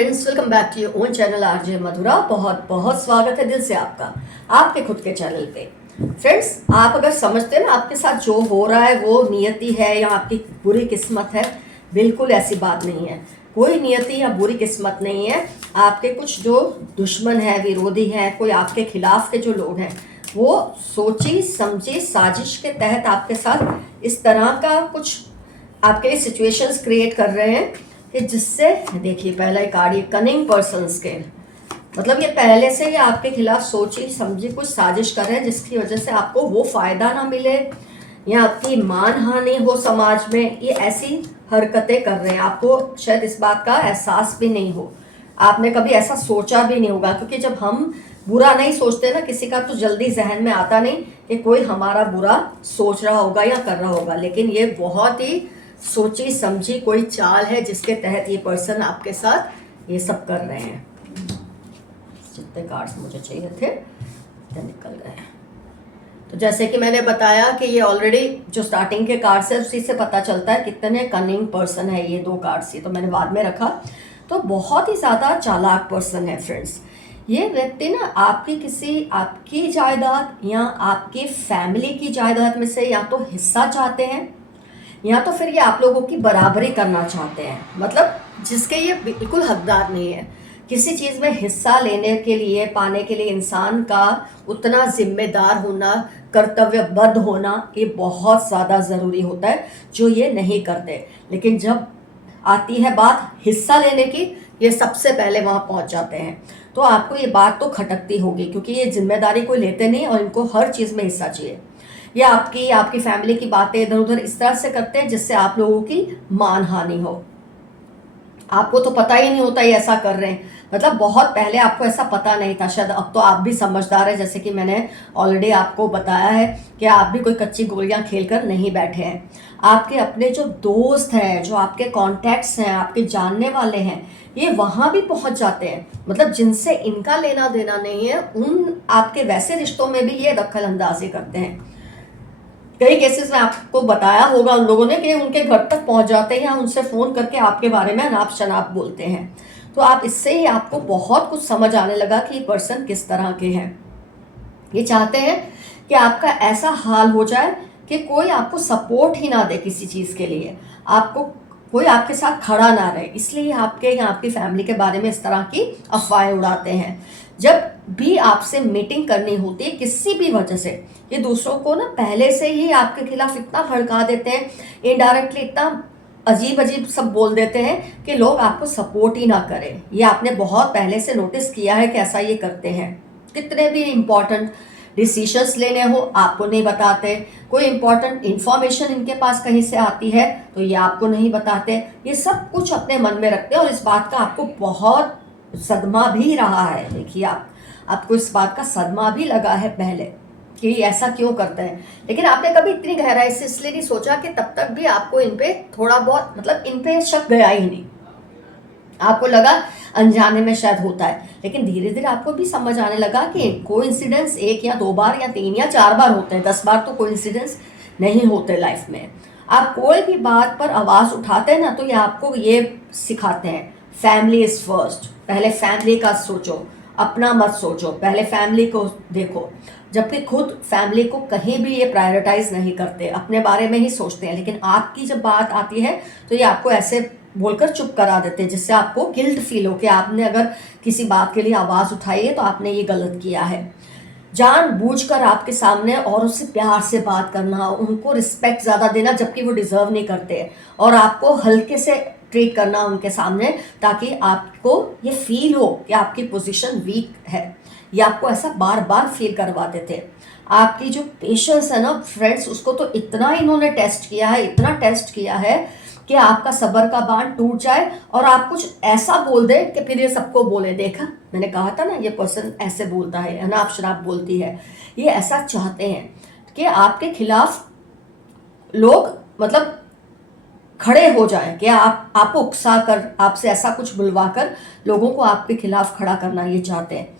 Friends, welcome back to your own channel RJ Madhura. बहुत बहुत स्वागत है दिल से आपका आपके खुद के चैनल पे। फ्रेंड्स, आप अगर समझते हैं ना आपके साथ जो हो रहा है वो नियति है या आपकी बुरी किस्मत है, बिल्कुल ऐसी बात नहीं है। कोई नियति या बुरी किस्मत नहीं है। आपके कुछ जो दुश्मन है, विरोधी है, कोई आपके खिलाफ के जो लोग हैं, वो सोची समझी साजिश के तहत आपके साथ इस तरह का कुछ आपके लिए सिचुएशंस क्रिएट कर रहे हैं कि जिससे देखिए पहला एक कार्ड, ये कनिंग पर्सन स्केल, मतलब ये पहले से ही आपके खिलाफ सोची समझी कुछ साजिश कर रहे हैं जिसकी वजह से आपको वो फायदा ना मिले या आपकी मान हानि हो समाज में। ये ऐसी हरकतें कर रहे हैं, आपको शायद इस बात का एहसास भी नहीं हो, आपने कभी ऐसा सोचा भी नहीं होगा। क्योंकि जब हम बुरा नहीं सोचते ना किसी का, तो जल्दी जहन में आता नहीं कि कोई हमारा बुरा सोच रहा होगा या कर रहा होगा। लेकिन ये बहुत ही सोची समझी कोई चाल है जिसके तहत ये पर्सन आपके साथ ये सब कर रहे हैं। जितने कार्ड्स मुझे चाहिए थे वो निकल गए हैं। तो जैसे कि मैंने बताया कि ये ऑलरेडी जो स्टार्टिंग के कार्ड्स है उसी से पता चलता है कितने कनिंग पर्सन है। ये दो कार्ड्स ये तो मैंने बाद में रखा। तो बहुत ही ज़्यादा चालाक पर्सन है फ्रेंड्स। ये व्यक्ति ना आपकी जायदाद या आपकी फैमिली की जायदाद में से या तो हिस्सा चाहते हैं या तो फिर ये आप लोगों की बराबरी करना चाहते हैं। मतलब जिसके ये बिल्कुल हकदार नहीं है। किसी चीज़ में हिस्सा लेने के लिए, पाने के लिए इंसान का उतना जिम्मेदार होना, कर्तव्यबद्ध होना, ये बहुत ज़्यादा ज़रूरी होता है, जो ये नहीं करते। लेकिन जब आती है बात हिस्सा लेने की, ये सबसे पहले वहाँ पहुँच जाते हैं। तो आपको ये बात तो खटकती होगी क्योंकि ये जिम्मेदारी कोई लेते नहीं और इनको हर चीज़ में हिस्सा चाहिए। ये आपकी फैमिली की बातें इधर उधर इस तरह से करते हैं जिससे आप लोगों की मान हानि हो। आपको तो पता ही नहीं होता ये ऐसा कर रहे हैं। मतलब बहुत पहले आपको ऐसा पता नहीं था शायद, अब तो आप भी समझदार है। जैसे कि मैंने ऑलरेडी आपको बताया है कि आप भी कोई कच्ची गोलियां खेलकर नहीं बैठे हैं। आपके अपने जो दोस्त हैं, जो आपके कॉन्टैक्ट्स हैं, आपके जानने वाले हैं, ये वहाँ भी पहुँच जाते हैं। मतलब जिनसे इनका लेना देना नहीं है, उन आपके वैसे रिश्तों में भी ये दखल अंदाजी करते हैं। कई केसेस में आपको बताया होगा उन लोगों ने कि उनके घर तक पहुंच जाते हैं या उनसे फ़ोन करके आपके बारे में अनाप शनाप बोलते हैं। तो आप इससे ही आपको बहुत कुछ समझ आने लगा कि ये पर्सन किस तरह के हैं। ये चाहते हैं कि आपका ऐसा हाल हो जाए कि कोई आपको सपोर्ट ही ना दे किसी चीज़ के लिए, आपको कोई आपके साथ खड़ा ना रहे। इसलिए आपके या आपकी फैमिली के बारे में इस तरह की अफवाहें उड़ाते हैं। जब भी आपसे मीटिंग करनी होती है किसी भी वजह से, ये दूसरों को ना पहले से ही आपके खिलाफ इतना भड़का देते हैं, इनडायरेक्टली इतना अजीब अजीब सब बोल देते हैं कि लोग आपको सपोर्ट ही ना करें। ये आपने बहुत पहले से नोटिस किया है कि ऐसा ये करते हैं। कितने भी इम्पॉर्टेंट डिसीजंस लेने हो आपको नहीं बताते, कोई इम्पॉर्टेंट इंफॉर्मेशन इनके पास कहीं से आती है तो ये आपको नहीं बताते। ये सब कुछ अपने मन में रखते हैं और इस बात का आपको बहुत सदमा भी रहा है। देखिए आपको इस बात का सदमा भी लगा है पहले कि ऐसा क्यों करते हैं। लेकिन आपने कभी इतनी गहराई से इसलिए नहीं सोचा कि तब तक भी आपको इन पे थोड़ा बहुत, मतलब इन पे शक गया ही नहीं। आपको लगा अनजाने में शायद होता है, लेकिन धीरे धीरे आपको भी समझ आने लगा कि कोइंसिडेंस एक या दो बार या तीन या चार बार होते हैं, 10 बार तो कोइंसिडेंस नहीं होते लाइफ में। आप कोई भी बात पर आवाज़ उठाते हैं ना, तो ये आपको ये सिखाते हैं, फैमिली इज़ फर्स्ट। पहले फैमिली का सोचो, अपना मत सोचो, पहले फैमिली को देखो। जबकि खुद फैमिली को कहीं भी ये प्रायोरिटाइज नहीं करते, अपने बारे में ही सोचते हैं। लेकिन आपकी जब बात आती है तो ये आपको ऐसे बोलकर चुप करा देते हैं जिससे आपको गिल्ट फील हो कि आपने अगर किसी बात के लिए आवाज़ उठाई है तो आपने ये गलत किया है। जानबूझकर आपके सामने और उससे प्यार से बात करना, उनको रिस्पेक्ट ज़्यादा देना जबकि वो डिज़र्व नहीं करते, और आपको हल्के से ट्रीट करना उनके सामने, ताकि आपको ये फील हो कि आपकी पोजीशन वीक है। ये आपको ऐसा बार बार फील करवाते थे। आपकी जो पेशेंस है ना फ्रेंड्स, उसको तो इतना इन्होंने टेस्ट किया है, इतना टेस्ट किया है कि आपका सब्र का बांध टूट जाए और आप कुछ ऐसा बोल दे कि फिर ये सबको बोले, देखा मैंने कहा था ना ये पर्सन ऐसे बोलता है, अनाप शनाप बोलती है। ये ऐसा चाहते हैं कि आपके खिलाफ लोग मतलब खड़े हो जाएं, कि आपको उकसा कर, आपसे ऐसा कुछ बुलवा कर लोगों को आपके खिलाफ खड़ा करना ये चाहते हैं।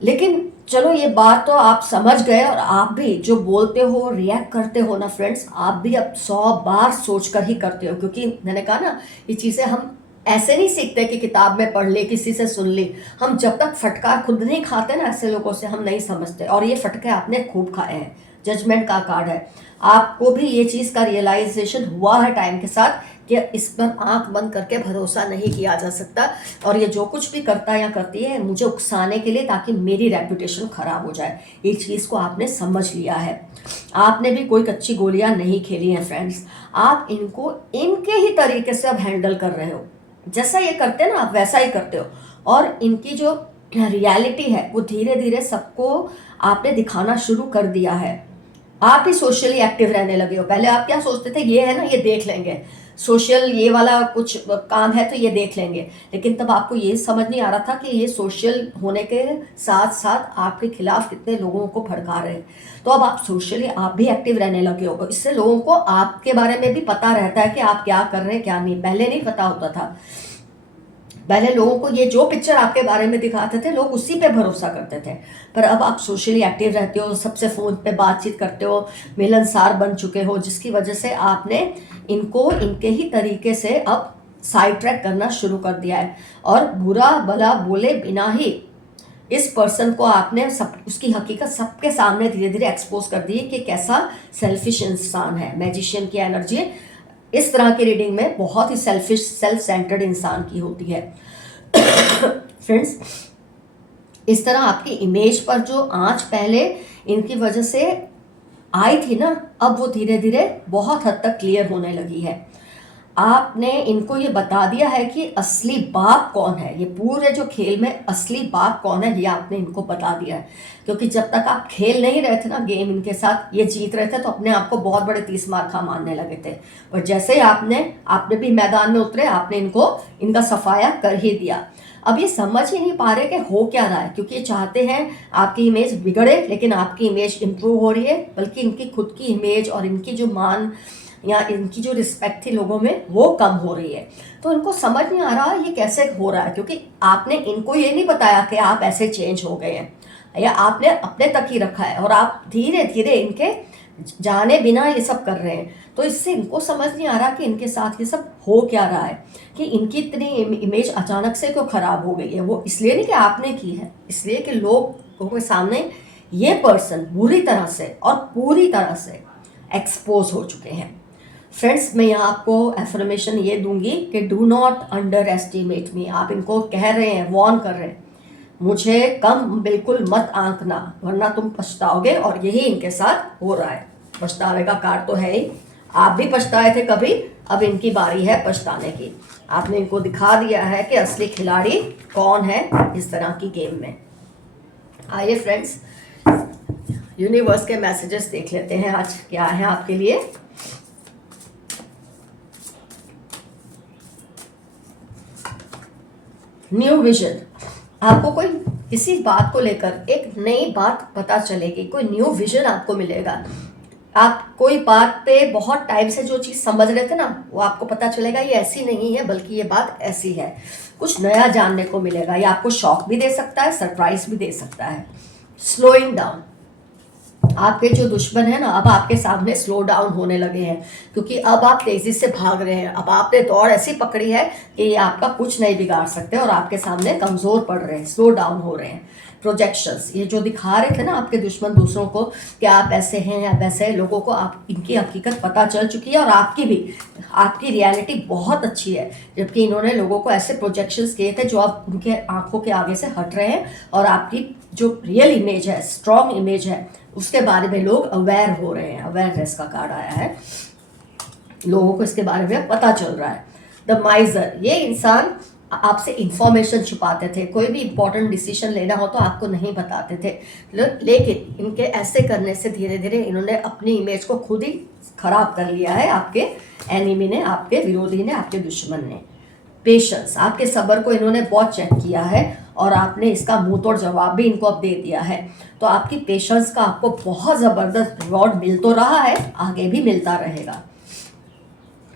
लेकिन चलो ये बात तो आप समझ गए, और आप भी जो बोलते हो रिएक्ट करते हो ना फ्रेंड्स, आप भी अब 100 बार सोच कर ही करते हो। क्योंकि मैंने कहा ना ये चीज़ें हम ऐसे नहीं सीखते कि किताब में पढ़ ली, किसी से सुन ली। हम जब तक फटकार खुद नहीं खाते ना ऐसे लोगों से, हम नहीं समझते। और ये फटके आपने खूब खाए हैं। जजमेंट का कार्ड है। आपको भी ये चीज़ का रियलाइजेशन हुआ है टाइम के साथ कि इस पर आंख बंद करके भरोसा नहीं किया जा सकता, और ये जो कुछ भी करता है या करती है मुझे उकसाने के लिए, ताकि मेरी रेपुटेशन खराब हो जाए। इस चीज़ को आपने समझ लिया है। आपने भी कोई कच्ची गोलियां नहीं खेली हैं फ्रेंड्स। आप इनको इनके ही तरीके से अब हैंडल कर रहे हो। जैसा ये करते हैं ना आप वैसा ही करते हो। और इनकी जो रियलिटी है वो धीरे धीरे सबको आपने दिखाना शुरू कर दिया है। आप ही सोशली एक्टिव रहने लगे हो। पहले आप क्या सोचते थे, ये है ना, ये देख लेंगे, सोशल ये वाला कुछ काम है तो ये देख लेंगे। लेकिन तब आपको ये समझ नहीं आ रहा था कि ये सोशल होने के साथ साथ आपके खिलाफ कितने लोगों को भड़का रहे हैं। तो अब आप सोशली आप भी एक्टिव रहने लगे हो। इससे लोगों को आपके बारे में भी पता रहता है कि आप क्या कर रहे हैं क्या नहीं। पहले नहीं पता होता था। पहले लोगों को ये जो पिक्चर आपके बारे में दिखाते थे लोग उसी पे भरोसा करते थे। पर अब आप सोशली एक्टिव रहते हो, सबसे फ़ोन पे बातचीत करते हो, मिलनसार बन चुके हो, जिसकी वजह से आपने इनको इनके ही तरीके से अब साइड ट्रैक करना शुरू कर दिया है। और बुरा भला बोले बिना ही इस पर्सन को आपने सब उसकी हकीकत सबके सामने धीरे धीरे एक्सपोज कर दी कि कैसा सेल्फिश इंसान है। मैजिशियन की एनर्जी इस तरह की रीडिंग में बहुत ही सेल्फिश, सेल्फ सेंटर्ड इंसान की होती है। फ्रेंड्स, इस तरह आपकी इमेज पर जो आंच पहले इनकी वजह से आई थी ना, अब वो धीरे धीरे बहुत हद तक क्लियर होने लगी है। आपने इनको ये बता दिया है कि असली बाप कौन है। ये पूरे जो खेल में असली बाप कौन है ये आपने इनको बता दिया है। क्योंकि जब तक आप खेल नहीं रहे थे ना गेम इनके साथ, ये जीत रहे थे तो अपने आप को बहुत बड़े 30 मार खा मानने लगे थे। और जैसे ही आपने भी मैदान में उतरे, आपने इनका सफाया कर ही दिया। अब ये समझ ही नहीं पा रहे कि हो क्या रहा है, क्योंकि ये चाहते हैं आपकी इमेज बिगड़े, लेकिन आपकी इमेज इंप्रूव हो रही है। बल्कि इनकी खुद की इमेज और इनकी जो मान या इनकी जो रिस्पेक्ट थी लोगों में वो कम हो रही है। तो इनको समझ नहीं आ रहा ये कैसे हो रहा है, क्योंकि आपने इनको ये नहीं बताया कि आप ऐसे चेंज हो गए हैं, या आपने अपने तक ही रखा है और आप धीरे धीरे इनके जाने बिना ये सब कर रहे हैं। तो इससे इनको समझ नहीं आ रहा कि इनके साथ ये सब हो क्या रहा है, कि इनकी इतनी इमेज अचानक से क्यों खराब हो गई है। वो इसलिए नहीं कि आपने की है, इसलिए कि लोगों के सामने ये पर्सन बुरी तरह से और पूरी तरह से एक्सपोज हो चुके हैं। फ्रेंड्स, मैं यहाँ आपको एफर्मेशन ये दूंगी कि डू नॉट अंडर एस्टिमेट मी। आप इनको कह रहे हैं, वॉर्न कर रहे हैं, मुझे कम बिल्कुल मत आंकना वरना तुम पछताओगे। और यही इनके साथ हो रहा है। पछतावे का कार्ड तो है ही। आप भी पछताए थे कभी, अब इनकी बारी है पछताने की। आपने इनको दिखा दिया है कि असली खिलाड़ी कौन है इस तरह की गेम में। आइए फ्रेंड्स, यूनिवर्स के मैसेजेस देख लेते हैं आज क्या है आपके लिए। New vision. आपको कोई किसी बात को लेकर एक नई बात पता चलेगी, कोई न्यू विजन आपको मिलेगा। आप कोई बात पे बहुत टाइम से जो चीज़ समझ रहे थे ना, वो आपको पता चलेगा ये ऐसी नहीं है बल्कि ये बात ऐसी है। कुछ नया जानने को मिलेगा। ये आपको शॉक भी दे सकता है, सरप्राइज भी दे सकता है। Slowing down. आपके जो दुश्मन है ना, अब आपके सामने स्लो डाउन होने लगे हैं, क्योंकि अब आप तेजी से भाग रहे हैं। अब आपने दौड़ ऐसी पकड़ी है कि ये आपका कुछ नहीं बिगाड़ सकते और आपके सामने कमज़ोर पड़ रहे हैं, स्लो डाउन हो रहे हैं। प्रोजेक्शंस, ये जो दिखा रहे थे ना आपके दुश्मन दूसरों को कि आप ऐसे हैं या वैसे हैं, लोगों को आप इनकी हकीकत पता चल चुकी है और आपकी भी। आपकी रियलिटी बहुत अच्छी है, जबकि इन्होंने लोगों को ऐसे प्रोजेक्शंस किए थे जो अब उनके आंखों के आगे से हट रहे हैं। और आपकी जो रियल इमेज है, स्ट्रॉन्ग इमेज है, उसके बारे में लोग अवेयर हो रहे हैं। अवेयरनेस का कार्ड आया है, लोगों को इसके बारे में पता चल रहा है। द माइजर, ये इंसान आपसे इंफॉर्मेशन छुपाते थे। कोई भी इंपॉर्टेंट डिसीजन लेना हो तो आपको नहीं बताते थे, लेकिन इनके ऐसे करने से धीरे धीरे इन्होंने अपनी इमेज को खुद ही खराब कर लिया है। आपके एनिमी ने, आपके विरोधी ने, आपके दुश्मन ने। पेशेंस, आपके सब्र को इन्होंने बहुत चेक किया है और आपने इसका मुंह तोड़ जवाब भी इनको अब दे दिया है। तो आपकी पेशेंस का आपको बहुत ज़बरदस्त रिवॉर्ड मिल तो रहा है, आगे भी मिलता रहेगा।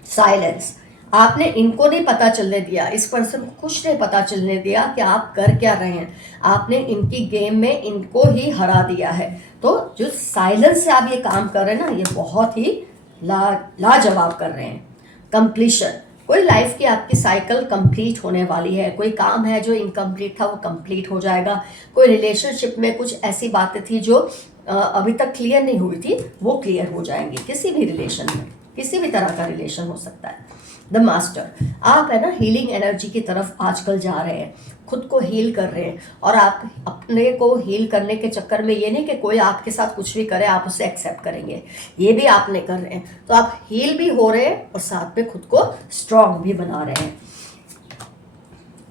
साइलेंस, आपने इनको नहीं पता चलने दिया, इस पर्सन को कुछ नहीं पता चलने दिया कि आप कर क्या रहे हैं। आपने इनकी गेम में इनको ही हरा दिया है। तो जो साइलेंस से आप ये काम कर रहे हैं ना, ये बहुत ही लाजवाब कर रहे हैं। कंप्लीशन, कोई लाइफ की आपकी साइकिल कंप्लीट होने वाली है, कोई काम है जो इनकम्प्लीट था वो कंप्लीट हो जाएगा, कोई रिलेशनशिप में कुछ ऐसी बातें थी जो अभी तक क्लियर नहीं हुई थी वो क्लियर हो जाएंगी। किसी भी रिलेशन में, किसी भी तरह का रिलेशन हो सकता है। द मास्टर, आप है ना हीलिंग एनर्जी की तरफ आजकल जा रहे हैं, खुद को हील कर रहे हैं। और आप अपने को हील करने के चक्कर में ये नहीं कि कोई आपके साथ कुछ भी करे आप उसे एक्सेप्ट करेंगे, ये भी आप नहीं कर रहे हैं। तो आप हील भी हो रहे हैं और साथ में खुद को स्ट्रांग भी बना रहे हैं।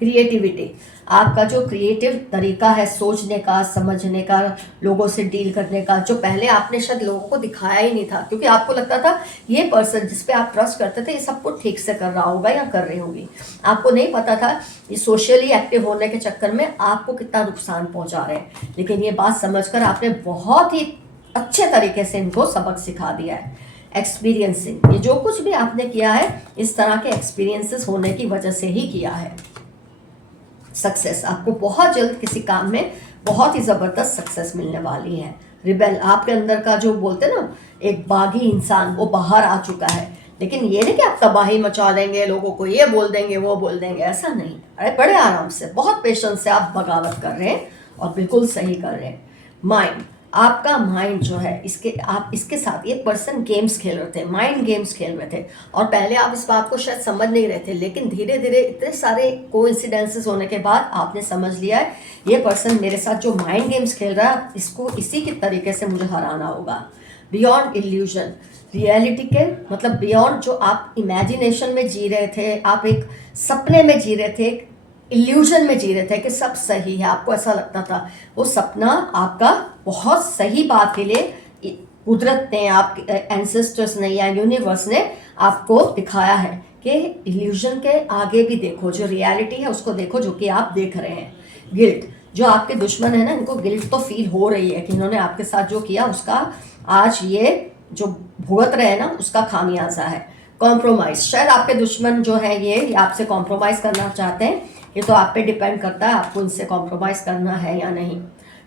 क्रिएटिविटी, आपका जो क्रिएटिव तरीका है सोचने का, समझने का, लोगों से डील करने का, जो पहले आपने शायद लोगों को दिखाया ही नहीं था, क्योंकि आपको लगता था ये पर्सन जिस पे आप ट्रस्ट करते थे ये सब कुछ ठीक से कर रहा होगा या कर रही होगी। आपको नहीं पता था ये सोशली एक्टिव होने के चक्कर में आपको कितना नुकसान पहुंचा रहे हैं। लेकिन ये बात समझकर आपने बहुत ही अच्छे तरीके से इनको सबक सिखा दिया है। एक्सपीरियंसिंग, ये जो कुछ भी आपने किया है इस तरह के एक्सपीरियंसेस होने की वजह से ही किया है। सक्सेस, आपको बहुत जल्द किसी काम में बहुत ही ज़बरदस्त सक्सेस मिलने वाली है। रिबेल, आपके अंदर का जो बोलते हैं ना एक बागी इंसान वो बाहर आ चुका है। लेकिन ये नहीं कि आप तबाही मचा देंगे, लोगों को ये बोल देंगे वो बोल देंगे, ऐसा नहीं। अरे बड़े आराम से, बहुत पेशेंस से आप बगावत कर रहे हैं और बिल्कुल सही कर रहे हैं। माइंड, आपका माइंड जो है आप इसके साथ एक पर्सन गेम्स खेल रहे थे, माइंड गेम्स खेल रहे थे। और पहले आप इस बात को शायद समझ नहीं रहे थे, लेकिन धीरे धीरे इतने सारे कोइंसिडेंसेस होने के बाद आपने समझ लिया है ये पर्सन मेरे साथ जो माइंड गेम्स खेल रहा है इसको इसी के तरीके से मुझे हराना होगा। बियॉन्ड इल्यूजन, रियलिटी के मतलब बियॉन्ड जो आप इमेजिनेशन में जी रहे थे, आप एक सपने में जी रहे थे, इल्यूजन में जी रहे थे कि सब सही है, आपको ऐसा लगता था। वो सपना आपका बहुत सही बात के लिए कुदरत ने, आप एंसेस्टर्स ने या यूनिवर्स ने आपको दिखाया है कि इल्यूजन के आगे भी देखो, जो रियलिटी है उसको देखो जो कि आप देख रहे हैं। गिल्ट, जो आपके दुश्मन है ना इनको गिल्ट तो फील हो रही है कि इन्होंने आपके साथ जो किया उसका आज ये जो भुगत रहे हैं ना उसका खामियाजा है। कॉम्प्रोमाइज, शायद आपके दुश्मन जो है ये आपसे कॉम्प्रोमाइज़ करना चाहते हैं, ये तो आप पे डिपेंड करता है आपको इनसे कॉम्प्रोमाइज़ करना है या नहीं।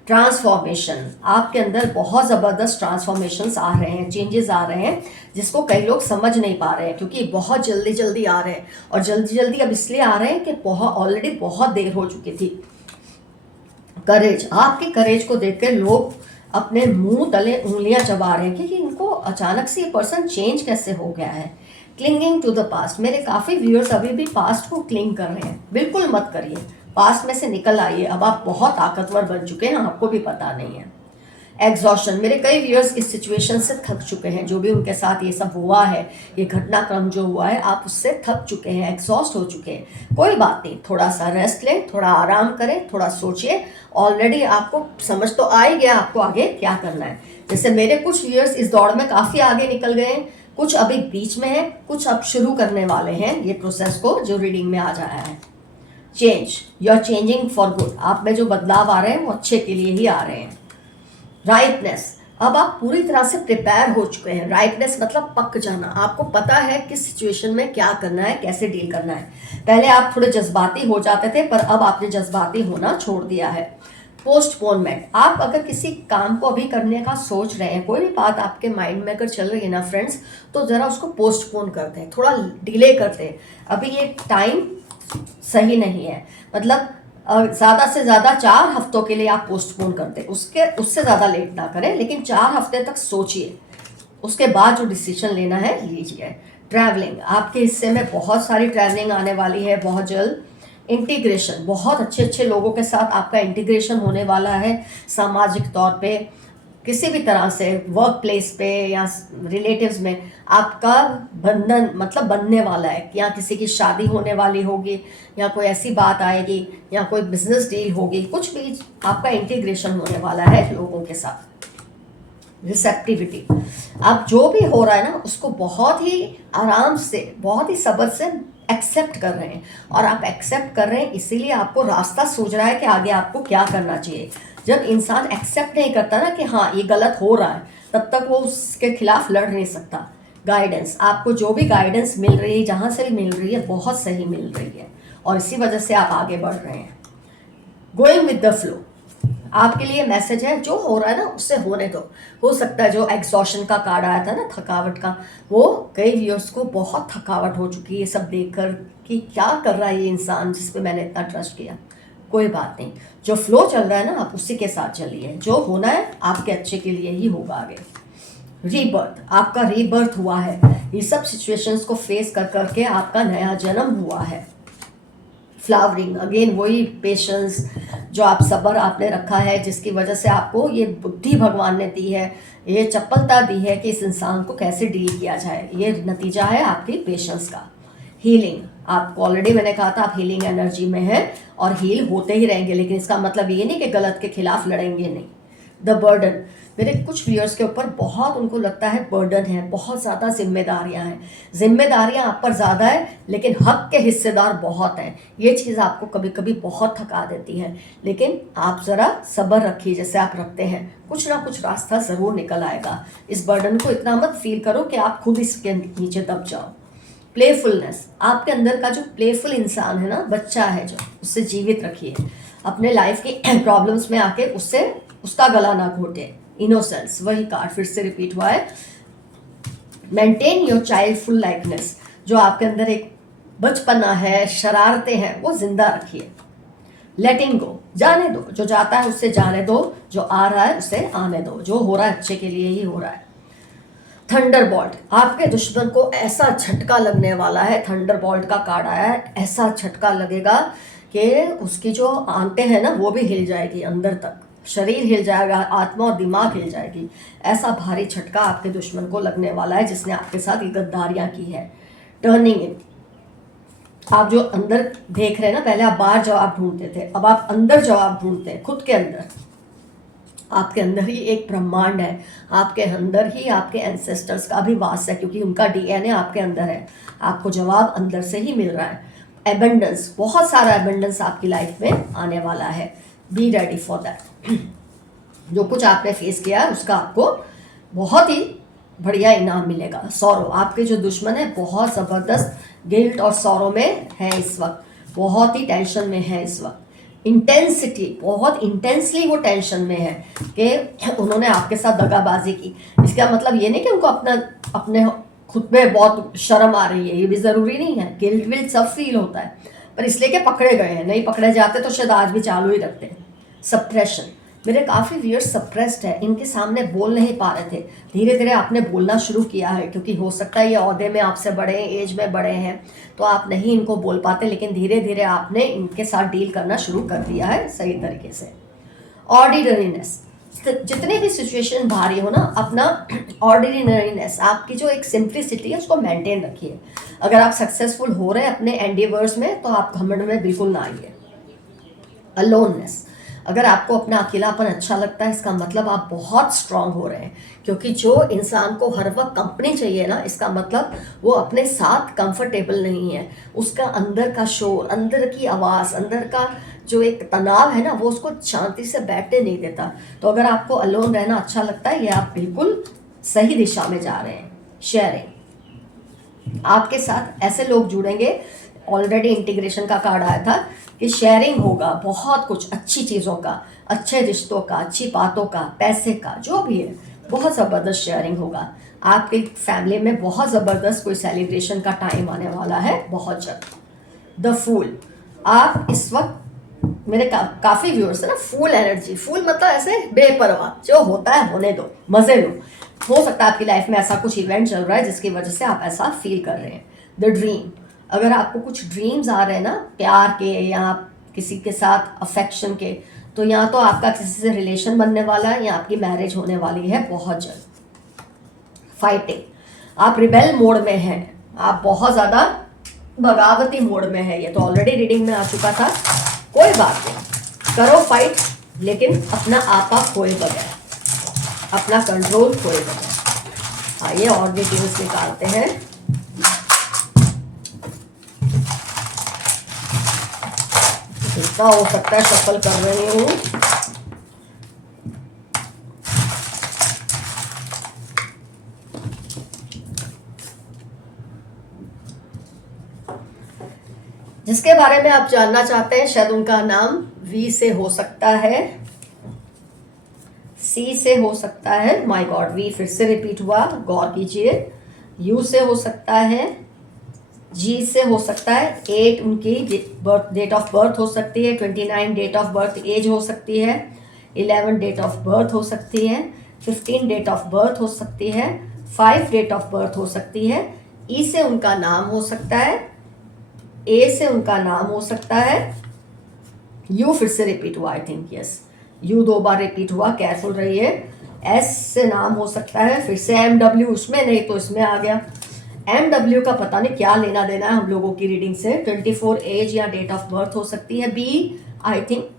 ट्रांसफॉर्मेशन, आपके अंदर बहुत ज़बरदस्त ट्रांसफॉर्मेशंस आ रहे हैं, चेंजेस आ रहे हैं जिसको कई लोग समझ नहीं पा रहे हैं क्योंकि बहुत जल्दी जल्दी आ रहे हैं। और जल्दी जल्दी अब इसलिए आ रहे हैं कि ऑलरेडी बहुत देर हो चुकी थी। करेज, आपके करेज को देखकर लोग अपने मुंह तले उंगलियां चबा रहे हैं कि इनको अचानक से ये पर्सन चेंज कैसे हो गया है। क्लिंगिंग टू द पास्ट, मेरे काफ़ी व्यूअर्स अभी भी पास्ट को क्लिंग कर रहे हैं। बिल्कुल मत करिए, पास्ट में से निकल आइए, अब आप बहुत ताकतवर बन चुके हैं, आपको भी पता नहीं है। एग्जॉशन, मेरे कई व्यूअर्स इस सिचुएशन से थक चुके हैं, जो भी उनके साथ ये सब हुआ है, ये घटनाक्रम जो हुआ है, आप उससे थक चुके हैं, एग्जॉस्ट हो चुके हैं। कोई बात नहीं, थोड़ा सा रेस्ट लें, थोड़ा आराम करें, थोड़ा सोचिए। ऑलरेडी आपको समझ तो आ ही गया आपको आगे क्या करना है। जैसे मेरे कुछ व्यूअर्स इस दौड़ में काफ़ी आगे निकल गए हैं, कुछ अभी बीच में है, कुछ अब शुरू करने वाले हैं ये प्रोसेस को, जो रीडिंग में आ जाया है। Change, you are changing for good, आप में जो बदलाव आ रहे हैं वो अच्छे के लिए ही आ रहे हैं। राइटनेस, अब आप पूरी तरह से प्रिपेयर हो चुके हैं। राइटनेस मतलब पक जाना, आपको पता है किस सिचुएशन में क्या करना है, कैसे डील करना है। पहले आप थोड़े जज्बाती हो जाते थे पर अब आपने जज्बाती होना छोड़ दिया है। पोस्टपोनमेंट, आप अगर किसी काम को अभी करने का सोच रहे हैं, कोई भी बात आपके माइंड में अगर चल रही है ना फ्रेंड्स, तो ज़रा उसको पोस्टपोन करते हैं, थोड़ा डिले करते हैं। अभी ये टाइम सही नहीं है, मतलब ज़्यादा से ज़्यादा 4 हफ्तों के लिए आप पोस्टपोन करते हैं, उससे ज़्यादा लेट ना करें, लेकिन 4 हफ्ते तक सोचिए, उसके बाद जो डिसीजन लेना है लीजिए। ट्रैवलिंग, आपके हिस्से में बहुत सारी ट्रैवलिंग आने वाली है बहुत जल्द। इंटीग्रेशन, बहुत अच्छे अच्छे लोगों के साथ आपका इंटीग्रेशन होने वाला है, सामाजिक तौर पे किसी भी तरह से, वर्क प्लेस पे या रिलेटिव्स में आपका बंधन मतलब बनने वाला है। या किसी की शादी होने वाली होगी, या कोई ऐसी बात आएगी, या कोई बिजनेस डील होगी, कुछ भी आपका इंटीग्रेशन होने वाला है लोगों के साथ। रिसेप्टिविटी, आप जो भी हो रहा है ना उसको बहुत ही आराम से, बहुत ही सब्र से एक्सेप्ट कर रहे हैं। और आप एक्सेप्ट कर रहे हैं इसीलिए आपको रास्ता सूझ रहा है कि आगे आपको क्या करना चाहिए। जब इंसान एक्सेप्ट नहीं करता ना कि हाँ ये गलत हो रहा है, तब तक वो उसके खिलाफ लड़ नहीं सकता। गाइडेंस, आपको जो भी गाइडेंस मिल रही है, जहाँ से भी मिल रही है, बहुत सही मिल रही है और इसी वजह से आप आगे बढ़ रहे हैं। गोइंग विद द फ्लो, आपके लिए मैसेज है, जो हो रहा है ना उससे होने दो। हो सकता है जो एग्जॉशन का कार्ड आया था ना, थकावट का, वो कई व्यूअर्स को बहुत थकावट हो चुकी है ये सब देखकर कि क्या कर रहा है ये इंसान जिस पे मैंने इतना ट्रस्ट किया। कोई बात नहीं, जो फ्लो चल रहा है ना आप उसी के साथ चलिए, जो होना है आपके अच्छे के लिए ही होगा आगे। रीबर्थ, आपका रीबर्थ हुआ है, ये सब सिचुएशंस को फेस कर करके आपका नया जन्म हुआ है। फ्लावरिंग, अगेन वही पेशेंस, जो आप सब्र आपने रखा है, जिसकी वजह से आपको ये बुद्धि भगवान ने दी है, ये चपलता दी है कि इस इंसान को कैसे डील किया जाए, ये नतीजा है आपकी पेशेंस का। हीलिंग, आपको ऑलरेडी मैंने कहा था आप हीलिंग एनर्जी में हैं और हील होते ही रहेंगे, लेकिन इसका मतलब ये नहीं कि गलत के खिलाफ लड़ेंगे नहीं। द बर्डन, मेरे कुछ व्यूअर्स के ऊपर बहुत उनको लगता है बर्डन है, बहुत ज़्यादा जिम्मेदारियां हैं, जिम्मेदारियां आप पर ज़्यादा है लेकिन हक के हिस्सेदार बहुत हैं। ये चीज़ आपको कभी कभी बहुत थका देती है, लेकिन आप ज़रा सब्र रखिए, जैसे आप रखते हैं कुछ ना कुछ रास्ता ज़रूर निकल आएगा। इस बर्डन को इतना मत फील करो कि आप खुद इसके नीचे दब जाओ। प्लेफुलनेस, आपके अंदर का जो प्लेफुल इंसान है ना, बच्चा है जो, उससे जीवित रखिए। अपने लाइफ की प्रॉब्लम्स में आके उससे उसका गला ना घोटे। इनोसेंस, वही कार्ड फिर से रिपीट हुआ है। मेंटेन योर चाइल्डफुल लाइकनेस, जो आपके अंदर एक बचपना है, शरारतें हैं, वो जिंदा रखिए। लेटिंग गो, जाने दो, जो जाता है उससे जाने दो, जो आ रहा है उसे आने दो, जो हो रहा है अच्छे के लिए ही हो रहा है। थंडरबॉल्ट, आपके दुश्मन को ऐसा झटका लगने वाला है, थंडरबॉल्ट का कार्ड आया है, ऐसा झटका लगेगा कि उसकी जो आंतें हैं ना वो भी हिल जाएगी, अंदर तक शरीर हिल जाएगा, आत्मा और दिमाग हिल जाएगी। ऐसा भारी झटका आपके दुश्मन को लगने वाला है जिसने आपके साथ ये गद्दारियाँ की है। टर्निंग इन, आप जो अंदर देख रहे हैं ना, पहले आप बाहर जवाब ढूंढते थे, अब आप अंदर जवाब ढूंढते हैं, खुद के अंदर। आपके अंदर ही एक ब्रह्मांड है, आपके अंदर ही आपके एंसेस्टर्स का भी वास है, क्योंकि उनका डीएनए आपके अंदर है। आपको जवाब अंदर से ही मिल रहा है। एबंडेंस, बहुत सारा एबंडेंस आपकी लाइफ में आने वाला है। Be ready for that. जो कुछ आपने फेस किया है उसका आपको बहुत ही बढ़िया इनाम मिलेगा। सौरो, आपके जो दुश्मन है बहुत ज़बरदस्त गिल्ट और सौरो में है इस वक्त, बहुत ही टेंशन में है इस वक्त। इंटेंसिटी, बहुत इंटेंसली वो टेंशन में है कि उन्होंने आपके साथ दगाबाजी की। इसका मतलब ये नहीं कि उनको अपने खुद में बहुत शर्म आ रही है, ये भी ज़रूरी नहीं है। गिल्ट विल्ट सब फील होता है, पर इसलिए कि पकड़े गए हैं, नहीं पकड़े जाते तो शायद आज भी चालू ही रखते। सप्रेशन, मेरे काफ़ी व्यूअर्स सप्रेस्ड है, इनके सामने बोल नहीं पा रहे थे, धीरे धीरे आपने बोलना शुरू किया है, क्योंकि हो सकता है ये ओहदे में आपसे बड़े हैं, एज में बड़े हैं, तो आप नहीं इनको बोल पाते, लेकिन धीरे धीरे आपने इनके साथ डील करना शुरू कर दिया है सही तरीके से। ऑर्डिनरीनेस, जितने भी सिचुएशन भारी हो ना, अपना ऑर्डिनरीनेस, आपकी जो एक सिंप्लिसिटी है उसको मेंटेन रखिए। अगर आप सक्सेसफुल हो रहे हैं अपने एंडेवर्स में तो आप घमंड में बिल्कुल ना आइए। अलोननेस, अगर आपको अपना अकेलापन अच्छा लगता है इसका मतलब आप बहुत स्ट्रांग हो रहे हैं, क्योंकि जो इंसान को हर वक्त कंपनी चाहिए ना, इसका मतलब वो अपने साथ कंफर्टेबल नहीं है। उसका अंदर का शोर, अंदर की आवाज़, अंदर का जो एक तनाव है ना, वो उसको शांति से बैठने नहीं देता। तो अगर आपको अलोन रहना अच्छा लगता है, ये आप बिल्कुल सही दिशा में जा रहे हैं। शेयरिंग, आपके साथ ऐसे लोग जुड़ेंगे, ऑलरेडी इंटीग्रेशन का कार्ड आया था कि शेयरिंग होगा बहुत कुछ अच्छी चीज़ों का, अच्छे रिश्तों का, अच्छी बातों का, पैसे का, जो भी है बहुत ज़बरदस्त शेयरिंग होगा। आपकी फैमिली में बहुत ज़बरदस्त कोई सेलिब्रेशन का टाइम आने वाला है बहुत जल्द। द फूल, आप इस वक्त मेरे काफ़ी व्यूअर्स है ना, फूल एनर्जी, फूल मतलब ऐसे बेपरवाह, जो होता है होने दो, मज़े लो। हो सकता है आपकी लाइफ में ऐसा कुछ इवेंट चल रहा है जिसकी वजह से आप ऐसा फील कर रहे हैं। द ड्रीम, अगर आपको कुछ ड्रीम्स आ रहे हैं ना प्यार के या किसी के साथ अफेक्शन के, तो या तो आपका किसी से रिलेशन बनने वाला है या आपकी मैरिज होने वाली है बहुत जल्द। फाइटिंग, आप रिबेल मोड में हैं, आप बहुत ज़्यादा बगावती मोड में है, ये तो ऑलरेडी रीडिंग में आ चुका था। कोई बात नहीं, करो फाइट, लेकिन अपना आपा खोए बगैर, अपना कंट्रोल खोए बगैर। आइए और डिटेल्स निकालते हैं। जितना हो सकता है सफल कर रही हूँ। जिसके बारे में आप जानना चाहते हैं, शायद उनका नाम वी से हो सकता है। सी से हो सकता है, माय गॉड वी फिर से रिपीट हुआ, गौर कीजिए। यू से हो सकता है, जी से हो सकता है, 8 उनकी डेट ऑफ बर्थ हो सकती है, 29 डेट ऑफ बर्थ एज हो सकती है, 11 डेट ऑफ बर्थ हो सकती है, 15 डेट ऑफ बर्थ हो सकती है, 5 डेट ऑफ बर्थ हो सकती है। ई से उनका नाम हो सकता है, ए से उनका नाम हो सकता है, यू फिर से रिपीट हुआ, I think yes you 2 bar repeat हुआ, केयरफुल रहिए। एस से नाम हो सकता है, फिर से एम डब्ल्यू, उसमें नहीं तो इसमें आ गया। एम डब्ल्यू का पता नहीं क्या लेना देना है हम लोगों की रीडिंग से। 24 एज या डेट ऑफ बर्थ हो सकती है। बी आई थिंक,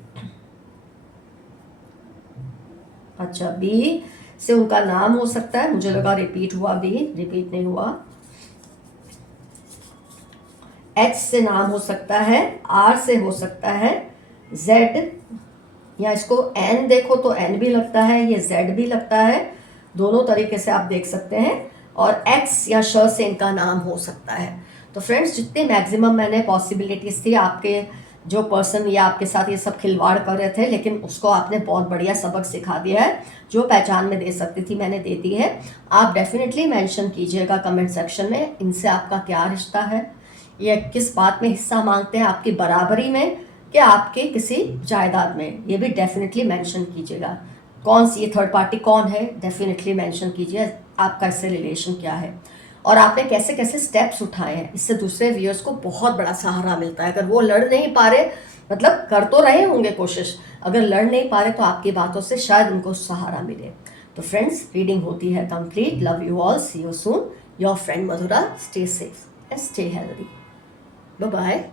अच्छा बी से उनका नाम हो सकता है, मुझे लगा रिपीट हुआ, बी रिपीट नहीं हुआ। एच से नाम हो सकता है, आर से हो सकता है, जेड या इसको एन देखो तो एन भी लगता है, ये जेड भी लगता है, दोनों तरीके से आप देख सकते हैं। और एक्स या श से इनका नाम हो सकता है। तो फ्रेंड्स जितने मैक्सिमम मैंने पॉसिबिलिटीज थी, आपके जो पर्सन या आपके साथ ये सब खिलवाड़ कर रहे थे, लेकिन उसको आपने बहुत बढ़िया सबक सिखा दिया है। जो पहचान में दे सकती थी मैंने दे दी है। आप डेफिनेटली मेंशन कीजिएगा कमेंट सेक्शन में, इनसे आपका क्या रिश्ता है, ये किस बात में हिस्सा मांगते हैं, आपकी बराबरी में कि आपके किसी जायदाद में, ये भी डेफिनेटली मेंशन कीजिएगा। कौन सी ये थर्ड पार्टी कौन है, डेफिनेटली मेंशन कीजिए, आपका इससे रिलेशन क्या है और आपने कैसे कैसे स्टेप्स उठाए हैं। इससे दूसरे व्यूअर्स को बहुत बड़ा सहारा मिलता है। अगर वो लड़ नहीं पा रहे, मतलब कर तो रहे होंगे कोशिश, अगर लड़ नहीं पा रहे तो आपकी बातों से शायद उनको सहारा मिले। तो फ्रेंड्स रीडिंग होती है complete. Love you all, see you soon, your friend Madhura. Stay safe and stay healthy. Bye bye.